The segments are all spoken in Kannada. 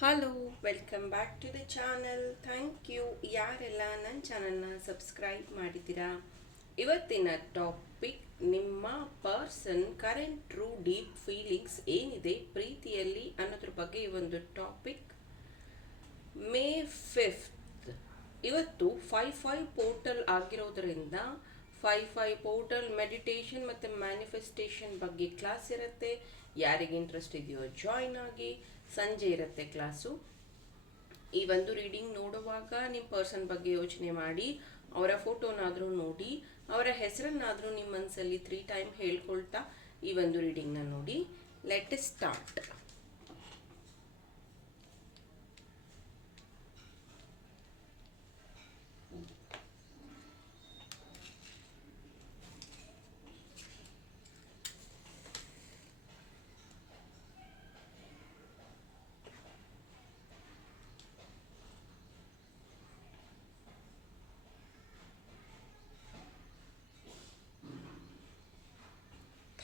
Hello welcome back to the channel thank you ಯಾರೆಲ್ಲ ನನ್ನ ಚಾನಲ್ನ ಸಬ್ಸ್ಕ್ರೈಬ್ ಮಾಡಿದ್ದೀರಾ? ಇವತ್ತಿನ ಟಾಪಿಕ್ ನಿಮ್ಮ person current true deep feelings ಏನಿದೆ? ಪ್ರೀತಿಯಲ್ಲಿ ಅನ್ನೋದ್ರ ಬಗ್ಗೆ ಈ ಒಂದು ಟಾಪಿಕ್ ಮೇ ಫಿಫ್ತ್ ಇವತ್ತು ಫೈವ್ ಫೈವ್ ಪೋರ್ಟಲ್ ಆಗಿರೋದ್ರಿಂದ ಫೈವ್ ಫೈವ್ ಪೋರ್ಟಲ್ ಮೆಡಿಟೇಷನ್ ಮತ್ತು ಮ್ಯಾನಿಫೆಸ್ಟೇಷನ್ ಬಗ್ಗೆ ಕ್ಲಾಸ್ ಇರುತ್ತೆ. ಯಾರಿಗೆ ಇಂಟ್ರೆಸ್ಟ್ ಇದೆಯೋ ಜಾಯ್ನ್ ಆಗಿ. ಸಂಜೆ ಇರುತ್ತೆ ಕ್ಲಾಸು. ಈ ಒಂದು ರೀಡಿಂಗ್ ನೋಡುವಾಗ ನಿಮ್ಮ ಪರ್ಸನ್ ಬಗ್ಗೆ ಯೋಚನೆ ಮಾಡಿ, ಅವರ ಫೋಟೋನಾದರೂ ನೋಡಿ, ಅವರ ಹೆಸರನ್ನಾದರೂ ನಿಮ್ಮ ಮನಸ್ಸಲ್ಲಿ ತ್ರೀ ಟೈಮ್ ಹೇಳ್ಕೊಳ್ತಾ ಈ ಒಂದು ರೀಡಿಂಗ್ನ ನೋಡಿ. Let start.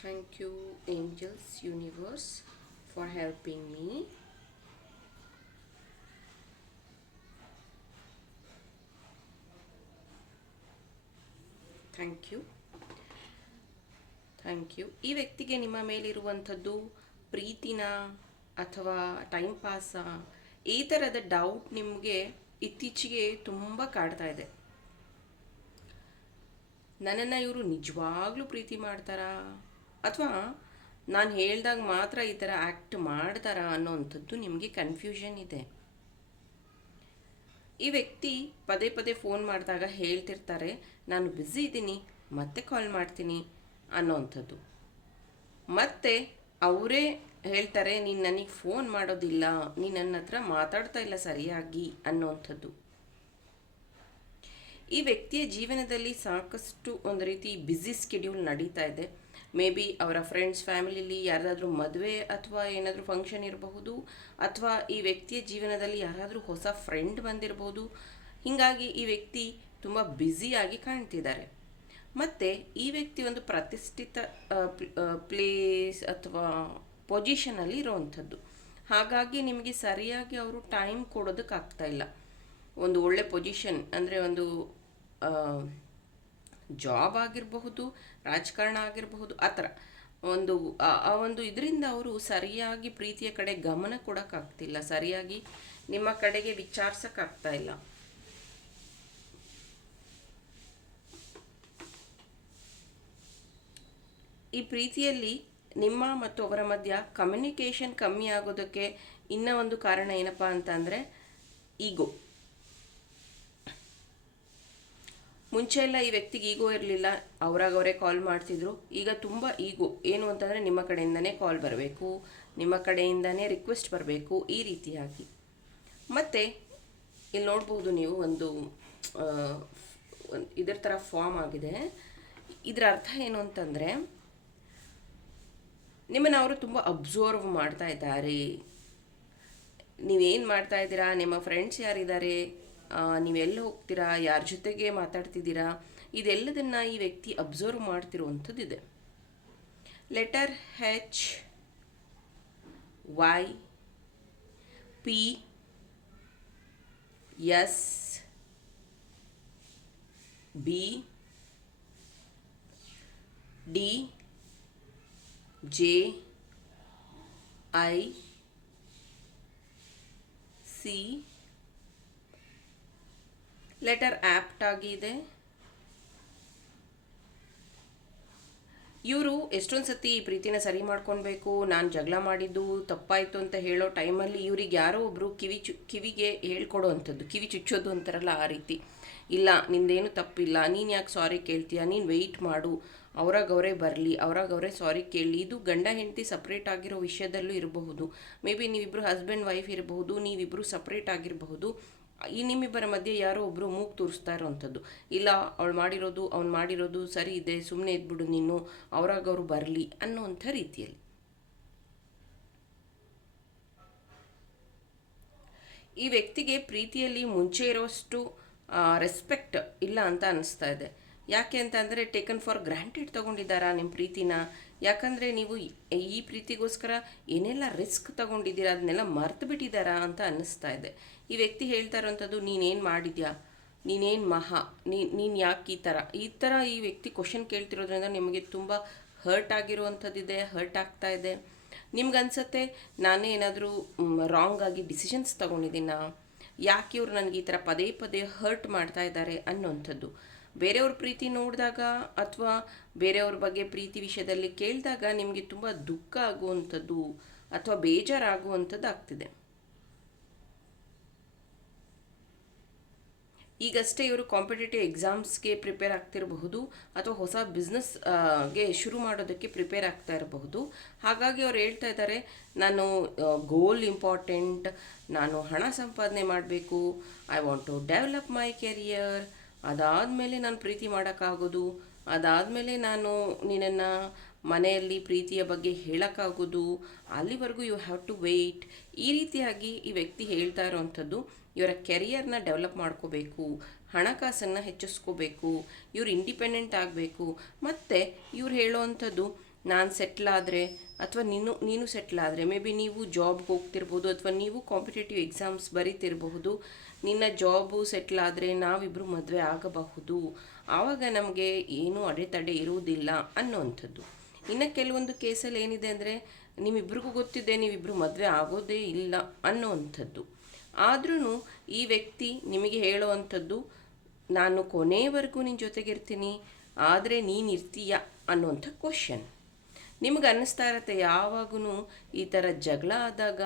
Thank you, angels, universe, for helping me. Thank you thank you ಈ ವ್ಯಕ್ತಿಗೆ ನಿಮ್ಮ ಮೇಲಿರುವಂಥದ್ದು ಪ್ರೀತಿನ ಅಥವಾ ಟೈಮ್ ಪಾಸ ಈ ಥರದ ಡೌಟ್ ನಿಮಗೆ ಇತ್ತೀಚೆಗೆ ತುಂಬ ಕಾಡ್ತಾ ಇದೆ. ನನ್ನನ್ನು ಇವರು ನಿಜವಾಗ್ಲೂ ಪ್ರೀತಿ ಮಾಡ್ತಾರಾ? ಅಥವಾ ನಾನು ಹೇಳ್ದಾಗ ಮಾತ್ರ ಈ ಥರ ಆ್ಯಕ್ಟ್ ಮಾಡ್ತಾರಾ ಅನ್ನೋವಂಥದ್ದು ನಿಮಗೆ ಕನ್ಫ್ಯೂಷನ್ ಇದೆ. ಈ ವ್ಯಕ್ತಿ ಪದೇ ಪದೇ ಫೋನ್ ಮಾಡಿದಾಗ ಹೇಳ್ತಿರ್ತಾರೆ, ನಾನು ಬ್ಯುಸಿ ಇದ್ದೀನಿ, ಮತ್ತೆ ಕಾಲ್ ಮಾಡ್ತೀನಿ ಅನ್ನೋವಂಥದ್ದು ಮತ್ತೆ ಅವರೇ ಹೇಳ್ತಾರೆ, ನೀನು ನನಗೆ ಫೋನ್ ಮಾಡೋದಿಲ್ಲ ನೀನು ನನ್ನ ಹತ್ರ ಮಾತಾಡ್ತಾ ಇಲ್ಲ ಸರಿಯಾಗಿ ಅನ್ನೋವಂಥದ್ದು ಈ ವ್ಯಕ್ತಿಯ ಜೀವನದಲ್ಲಿ ಸಾಕಷ್ಟು ಒಂದು ರೀತಿ ಬ್ಯುಸಿ ಸ್ಕೆಡ್ಯೂಲ್ ನಡೀತಾ ಇದೆ. ಮೇ ಬಿ ಅವರ ಫ್ರೆಂಡ್ಸ್ ಫ್ಯಾಮಿಲಿಲಿ ಯಾರಾದರೂ ಮದುವೆ ಅಥವಾ ಏನಾದರೂ ಫಂಕ್ಷನ್ ಇರಬಹುದು, ಅಥವಾ ಈ ವ್ಯಕ್ತಿಯ ಜೀವನದಲ್ಲಿ ಯಾರಾದರೂ ಹೊಸ ಫ್ರೆಂಡ್ ಬಂದಿರಬಹುದು ಹೀಗಾಗಿ ಈ ವ್ಯಕ್ತಿ ತುಂಬ ಬ್ಯುಸಿಯಾಗಿ ಕಾಣ್ತಿದ್ದಾರೆ. ಮತ್ತು ಈ ವ್ಯಕ್ತಿ ಒಂದು ಪ್ರತಿಷ್ಠಿತ ಪ್ಲೇಸ್ ಅಥವಾ ಪೊಸಿಷನಲ್ಲಿ ಇರೋವಂಥದ್ದು. ಹಾಗಾಗಿ ನಿಮಗೆ ಸರಿಯಾಗಿ ಅವರು ಟೈಮ್ ಕೊಡೋದಕ್ಕಾಗ್ತಾ ಇಲ್ಲ. ಒಂದು ಒಳ್ಳೆ ಪೊಸಿಷನ್ ಅಂದರೆ ಒಂದು ಜಾಬ್ ಆಗಿರಬಹುದು, ರಾಜಕಾರಣ ಆಗಿರಬಹುದು, ಆ ಥರ. ಒಂದು, ಆ- ಒಂದು ಇದರಿಂದ ಅವರು ಸರಿಯಾಗಿ ಪ್ರೀತಿಯ ಕಡೆ ಗಮನ ಕೊಡೋಕ್ಕಾಗ್ತಿಲ್ಲ. ಸರಿಯಾಗಿ ನಿಮ್ಮ ಕಡೆಗೆ ವಿಚಾರಿಸೋಕ್ಕಾಗ್ತಾ ಇಲ್ಲ. ಈ ಪ್ರೀತಿಯಲ್ಲಿ ನಿಮ್ಮ ಮತ್ತು ಅವರ ಮಧ್ಯ ಕಮ್ಯುನಿಕೇಷನ್ ಕಮ್ಮಿ ಆಗೋದಕ್ಕೆ ಇನ್ನೂ ಒಂದು ಕಾರಣ ಏನಪ್ಪ ಅಂತ ಅಂದರೆ ಈಗೋ ಮುಂಚೆ ಎಲ್ಲ ಈ ವ್ಯಕ್ತಿಗೆ ಈಗೋ ಇರಲಿಲ್ಲ, ಅವರಾಗವರೇ ಕಾಲ್ ಮಾಡ್ತಿದ್ರು. ಈಗ ತುಂಬ ಈಗೋ ಏನು ಅಂತಂದರೆ ನಿಮ್ಮ ಕಡೆಯಿಂದನೇ ಕಾಲ್ ಬರಬೇಕು, ನಿಮ್ಮ ಕಡೆಯಿಂದನೇ ರಿಕ್ವೆಸ್ಟ್ ಬರಬೇಕು, ಈ ರೀತಿಯಾಗಿ. ಮತ್ತು ಇಲ್ಲಿ ನೋಡ್ಬೋದು ನೀವು ಒಂದು ಇದರ ಥರ ಫಾರ್ಮ್ ಆಗಿದೆ. ಇದರ ಅರ್ಥ ಏನು ಅಂತಂದರೆ, ನಿಮ್ಮನ್ನು ಅವರು ತುಂಬ ಅಬ್ಸರ್ವ್ ಮಾಡ್ತಾ ಇದ್ದಾರೆ. ನೀವೇನು ಮಾಡ್ತಾ ಇದ್ದೀರಾ? ನಿಮ್ಮ ಫ್ರೆಂಡ್ಸ್ ಯಾರಿದ್ದಾರೆ? ನೀವೆಲ್ಲ ಹೋಗ್ತೀರಾ? ಯಾರ ಜೊತೆಗೆ ಮಾತಾಡ್ತಿದ್ದೀರಾ? ಇದೆಲ್ಲದನ್ನು ಈ ವ್ಯಕ್ತಿ observe ಮಾಡ್ತಿರುವಂಥದ್ದಿದೆ. Letter H Y P S B D J I C letter apt ಆಗಿದೆ ಇವರು ಎಷ್ಟೊಂದು ಸತಿ ಈ ಪ್ರೀತಿನ ಸರಿ ಮಾಡ್ಕೊಳ್ಬೇಕು ನಾನು ಜಗಳ ಮಾಡಿದ್ದು, ತಪ್ಪಾಯಿತು ಅಂತ ಹೇಳೋ ಟೈಮಲ್ಲಿ ಇವ್ರಿಗೆ ಯಾರೋ ಒಬ್ಬರು ಕಿವಿ ಚು, ಕಿವಿಗೆ ಹೇಳ್ಕೊಡೋ ಅಂಥದ್ದು, ಕಿವಿ ಚುಚ್ಚೋದು ಅಂತಾರಲ್ಲ ಆ ರೀತಿ. ಇಲ್ಲ, ನಿಂದೇನು ತಪ್ಪಿಲ್ಲ, ನೀನು ಯಾಕೆ ಸಾರಿ ಕೇಳ್ತೀಯ, ನೀನು ವೆಯ್ಟ್ ಮಾಡು ಅವ್ರಾಗ ಅವರೇ ಬರಲಿ ಅವ್ರಾಗ ಅವರೇ ಸಾರಿ ಕೇಳಿ. ಇದು ಗಂಡ ಹೆಂಡತಿ ಸಪ್ರೇಟ್ ಆಗಿರೋ ವಿಷಯದಲ್ಲೂ ಇರಬಹುದು. ಮೇ ಬಿ ನೀವಿಬ್ಬರು ಹಸ್ಬೆಂಡ್ ವೈಫ್ ಇರಬಹುದು ನೀವಿಬ್ಬರು ಸಪ್ರೇಟ್ ಆಗಿರಬಹುದು. ಈ ನಿಮ್ಮಿಬ್ಬರ ಮಧ್ಯೆ ಯಾರೋ ಒಬ್ಬರು ಮೂಗು ತೋರಿಸ್ತಾ ಇರೋವಂಥದ್ದು ಇಲ್ಲ, ಅವಳು ಮಾಡಿರೋದು, ಅವ್ನು ಮಾಡಿರೋದು ಸರಿ ಇದೆ ಸುಮ್ಮನೆ ಇದ್ಬಿಡು ನೀನು, ಅವ್ರಾಗ ಅವರು ಬರಲಿ ಅನ್ನೋವಂಥ ರೀತಿಯಲ್ಲಿ. ಈ ವ್ಯಕ್ತಿಗೆ ಪ್ರೀತಿಯಲ್ಲಿ ಮುಂಚೆ ಇರೋಷ್ಟು ರೆಸ್ಪೆಕ್ಟ್ ಇಲ್ಲ ಅಂತ ಅನ್ನಿಸ್ತಾ ಇದೆ. ಯಾಕೆ ಅಂತ ಅಂದರೆ ಟೇಕನ್ ಫಾರ್ ಗ್ರ್ಯಾಂಟೆಡ್ ತೊಗೊಂಡಿದ್ದಾರಾ ನಿಮ್ಮ ಪ್ರೀತಿನ? ಯಾಕಂದರೆ ನೀವು ಈ- ಪ್ರೀತಿಗೋಸ್ಕರ ಏನೆಲ್ಲ ರಿಸ್ಕ್ ತಗೊಂಡಿದ್ದೀರಾ, ಅದನ್ನೆಲ್ಲ ಮರ್ತು ಬಿಟ್ಟಿದ್ದಾರಾ ಅಂತ ಅನ್ನಿಸ್ತಾ ಇದೆ. ಈ ವ್ಯಕ್ತಿ ಹೇಳ್ತಾ ಇರೋವಂಥದ್ದು ನೀನೇನು ಮಾಡಿದ್ಯಾ? ನೀನೇನು ಮಹಾ? ನೀ ನೀನು ಯಾಕೆ ಈ ಥರ ಈ ಥರ ಈ ವ್ಯಕ್ತಿ ಕ್ವಶನ್ ಕೇಳ್ತಿರೋದ್ರಿಂದ ನಿಮಗೆ ತುಂಬ ಹರ್ಟ್ ಆಗಿರುವಂಥದ್ದಿದೆ ಹರ್ಟ್ ಆಗ್ತಾ ಇದೆ. ನಿಮ್ಗನ್ಸತ್ತೆ, ನಾನೇ ಏನಾದರೂ ರಾಂಗ್ ಆಗಿ ಡಿಸಿಷನ್ಸ್ ತೊಗೊಂಡಿದ್ದೀನಾ? ಯಾಕೆ ಇವ್ರು ನನಗೆ ಈ ಥರ ಪದೇ ಪದೇ ಹರ್ಟ್ ಮಾಡ್ತಾ ಇದ್ದಾರೆ ಅನ್ನೋವಂಥದ್ದು ಬೇರೆಯವ್ರ ಪ್ರೀತಿ ನೋಡಿದಾಗ ಅಥವಾ ಬೇರೆಯವ್ರ ಬಗ್ಗೆ ಪ್ರೀತಿ ವಿಷಯದಲ್ಲಿ ಕೇಳಿದಾಗ ನಿಮಗೆ ತುಂಬ ದುಃಖ ಆಗುವಂಥದ್ದು ಅಥವಾ ಬೇಜಾರಾಗುವಂಥದ್ದು ಆಗ್ತಿದೆ ಈಗಷ್ಟೇ ಇವರು ಕಾಂಪಿಟೇಟಿವ್ ಎಕ್ಸಾಮ್ಸ್ಗೆ ಪ್ರಿಪೇರ್ ಆಗ್ತಿರಬಹುದು ಅಥವಾ ಹೊಸ ಬಿಸ್ನೆಸ್ಗೆ ಶುರು ಮಾಡೋದಕ್ಕೆ ಪ್ರಿಪೇರ್ ಆಗ್ತಾ ಇರಬಹುದು. ಹಾಗಾಗಿ ಅವ್ರು ಹೇಳ್ತಾ ಇದ್ದಾರೆ, ನಾನು ಗೋಲ್ ಇಂಪಾರ್ಟೆಂಟ್ ನಾನು ಹಣ ಸಂಪಾದನೆ ಮಾಡಬೇಕು I want to develop my career ಅದಾದಮೇಲೆ ನಾನು ಪ್ರೀತಿ ಮಾಡೋಕ್ಕಾಗೋದು, ಅದಾದಮೇಲೆ ನಾನು ನಿನ್ನನ್ನು ಮನೆಯಲ್ಲಿ ಪ್ರೀತಿಯ ಬಗ್ಗೆ ಹೇಳೋಕ್ಕಾಗೋದು, ಅಲ್ಲಿವರೆಗೂ ಯು ಹ್ಯಾವ್ ಟು ವೆಯ್ಟ್ ಈ ರೀತಿಯಾಗಿ ಈ ವ್ಯಕ್ತಿ ಹೇಳ್ತಾ ಇರೋವಂಥದ್ದು ಇವರ ಕೆರಿಯರ್ನ ಡೆವಲಪ್ ಮಾಡ್ಕೋಬೇಕು, ಹಣಕಾಸನ್ನು ಹೆಚ್ಚಿಸ್ಕೋಬೇಕು, ಇವ್ರು ಇಂಡಿಪೆಂಡೆಂಟ್ ಆಗಬೇಕು, ಮತ್ತು ಇವ್ರು ಹೇಳೋವಂಥದ್ದು ನಾನು ಸೆಟ್ಲ್ ಆದರೆ, ಅಥವಾ ನೀನು ನೀನು ಸೆಟ್ಲ್ ಆದರೆ ಮೇ ಬಿ ನೀವು ಜಾಬ್ಗೆ ಹೋಗ್ತಿರ್ಬೋದು, ಅಥವಾ ನೀವು ಕಾಂಪಿಟೇಟಿವ್ ಎಕ್ಸಾಮ್ಸ್ ಬರೀತಿರಬಹುದು, ನಿನ್ನ ಜಾಬು ಸೆಟ್ಲ್ ಆದರೆ ನಾವಿಬ್ಬರು ಮದುವೆ ಆಗಬಹುದು. ಆವಾಗ ನಮಗೆ ಏನೂ ಅಡೆತಡೆ ಇರುವುದಿಲ್ಲ ಅನ್ನೋವಂಥದ್ದು. ಇನ್ನು ಕೆಲವೊಂದು ಕೇಸಲ್ಲಿ ಏನಿದೆ ಅಂದರೆ, ನಿಮ್ಮಿಬ್ರಿಗೂ ಗೊತ್ತಿದೆ ನೀವಿಬ್ಬರು ಮದುವೆ ಆಗೋದೇ ಇಲ್ಲ ಅನ್ನೋವಂಥದ್ದು. ಆದ್ರೂ ಈ ವ್ಯಕ್ತಿ ನಿಮಗೆ ಹೇಳುವಂಥದ್ದು, ನಾನು ಕೊನೆಯವರೆಗೂ ನಿನ್ನ ಜೊತೆಗಿರ್ತೀನಿ, ಆದರೆ ನೀನು ಇರ್ತೀಯ ಅನ್ನೋಂಥ ಕ್ವಶನ್ ನಿಮ್ಗೆ ಅನ್ನಿಸ್ತಾ ಇರುತ್ತೆ ಯಾವಾಗೂ ಈ ಥರ ಜಗಳ ಆದಾಗ,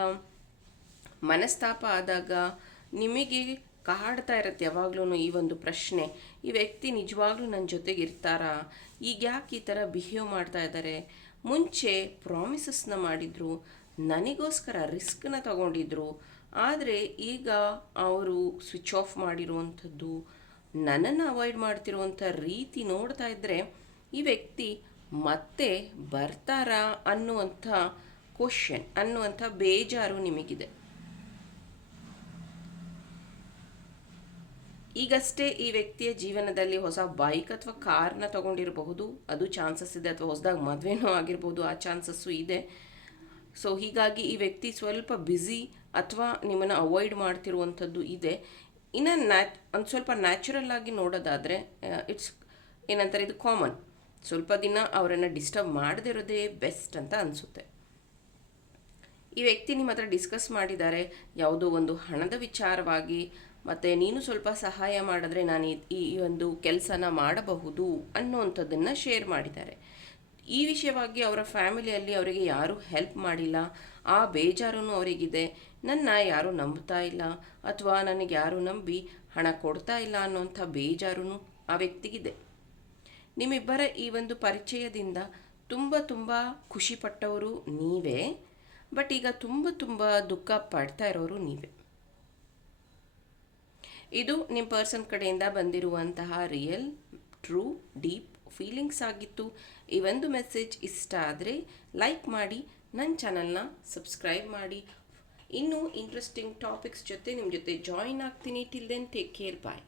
ಮನಸ್ತಾಪ ಆದಾಗ ನಿಮಗೆ ಕಾಡ್ತಾ ಇರತ್ತೆ ಯಾವಾಗ್ಲೂ ಈ ಒಂದು ಪ್ರಶ್ನೆ. ಈ ವ್ಯಕ್ತಿ ನಿಜವಾಗ್ಲೂ ನನ್ನ ಜೊತೆಗೆ ಇರ್ತಾರಾ? ಈಗ ಯಾಕೆ ಈ ಥರ ಬಿಹೇವ್ ಮಾಡ್ತಾ ಇದ್ದಾರೆ ಮುಂಚೆ ಪ್ರಾಮಿಸಸ್ನ ಮಾಡಿದ್ರು, ನನಗೋಸ್ಕರ ರಿಸ್ಕ್ನ ತಗೊಂಡಿದ್ರು. ಆದರೆ ಈಗ ಅವರು ಸ್ವಿಚ್ ಆಫ್ ಮಾಡಿರುವಂಥದ್ದು, ನನ್ನನ್ನು ಅವಾಯ್ಡ್ ಮಾಡ್ತಿರುವಂಥ ರೀತಿ ನೋಡ್ತಾ ಇದ್ದರೆ ಈ ವ್ಯಕ್ತಿ ಮತ್ತೆ ಬರ್ತಾರಾ ಅನ್ನುವಂಥ ಕ್ವಶನ್ ಅನ್ನುವಂಥ ಬೇಜಾರು ನಿಮಗಿದೆ. ಈಗಷ್ಟೇ ಈ ವ್ಯಕ್ತಿಯ ಜೀವನದಲ್ಲಿ ಹೊಸ ಬೈಕ್ ಅಥವಾ ಕಾರ್ನ ತಗೊಂಡಿರಬಹುದು. ಅದು ಚಾನ್ಸಸ್ ಇದೆ ಅಥವಾ ಹೊಸದಾಗಿ ಮದುವೆನೂ ಆಗಿರ್ಬೋದು, ಆ ಚಾನ್ಸಸ್ಸು ಇದೆ. ಸೊ ಹೀಗಾಗಿ ಈ ವ್ಯಕ್ತಿ ಸ್ವಲ್ಪ ಬ್ಯುಸಿ ಅಥವಾ ನಿಮ್ಮನ್ನು ಅವಾಯ್ಡ್ ಮಾಡ್ತಿರುವಂಥದ್ದು ಇದೆ. ಇನ್ನು ನ್ಯಾ ಒಂದು ಸ್ವಲ್ಪ ನ್ಯಾಚುರಲ್ ಆಗಿ ನೋಡೋದಾದರೆ ಇಟ್ಸ್ ಏನಂತಾರೆ ಇದು ಕಾಮನ್ ಸ್ವಲ್ಪ ದಿನ ಅವರನ್ನು ಡಿಸ್ಟರ್ಬ್ ಮಾಡದಿರೋದೇ ಬೆಸ್ಟ್ ಅಂತ ಅನಿಸುತ್ತೆ. ಈ ವ್ಯಕ್ತಿ ನಿಮ್ಮ ಹತ್ರ ಡಿಸ್ಕಸ್ ಮಾಡಿದ್ದಾರೆ, ಯಾವುದೋ ಒಂದು ಹಣದ ವಿಚಾರವಾಗಿ, ಮತ್ತು ನೀನು ಸ್ವಲ್ಪ ಸಹಾಯ ಮಾಡಿದ್ರೆ ನಾನು ಈ- ಈ ಒಂದು ಕೆಲಸನ ಮಾಡಬಹುದು ಅನ್ನೋವಂಥದ್ದನ್ನು ಶೇರ್ ಮಾಡಿದ್ದಾರೆ. ಈ ವಿಷಯವಾಗಿ ಅವರ ಫ್ಯಾಮಿಲಿಯಲ್ಲಿ ಅವರಿಗೆ ಯಾರೂ ಹೆಲ್ಪ್ ಮಾಡಿಲ್ಲ, ಆ ಬೇಜಾರೂ ಅವರಿಗಿದೆ. ನನ್ನ ಯಾರೂ ನಂಬ್ತಾ ಇಲ್ಲ, ಅಥವಾ ನನಗೆ ಯಾರೂ ನಂಬಿ ಹಣ ಕೊಡ್ತಾ ಇಲ್ಲ ಅನ್ನೋಂಥ ಬೇಜಾರೂ ಆ ವ್ಯಕ್ತಿಗಿದೆ. ನಿಮ್ಮಿಬ್ಬರ ಈ ಒಂದು ಪರಿಚಯದಿಂದ ತುಂಬ ತುಂಬ ಖುಷಿಪಟ್ಟವರು ನೀವೇ, ಬಟ್ ಈಗ ತುಂಬ ತುಂಬ ದುಃಖ ಪಡ್ತಾ ಇರೋರು ನೀವೇ. ಇದು ನಿಮ್ಮ ಪರ್ಸನ್ ಕಡೆಯಿಂದ ಬಂದಿರುವಂತಹ ರಿಯಲ್, ಟ್ರೂ, ಡೀಪ್ ಫೀಲಿಂಗ್ಸ್ ಆಗಿತ್ತು. ಈ ಒಂದು ಮೆಸೇಜ್ ಇಷ್ಟ ಆದರೆ ಲೈಕ್ ಮಾಡಿ ನನ್ನ ಚಾನಲ್ನ ಸಬ್ಸ್ಕ್ರೈಬ್ ಮಾಡಿ. ಇನ್ನೂ ಇಂಟ್ರೆಸ್ಟಿಂಗ್ ಟಾಪಿಕ್ಸ್ ಜೊತೆ ನಿಮ್ಮ ಜೊತೆ ಜಾಯಿನ್ ಆಗ್ತೀನಿ. Till then take care, bye.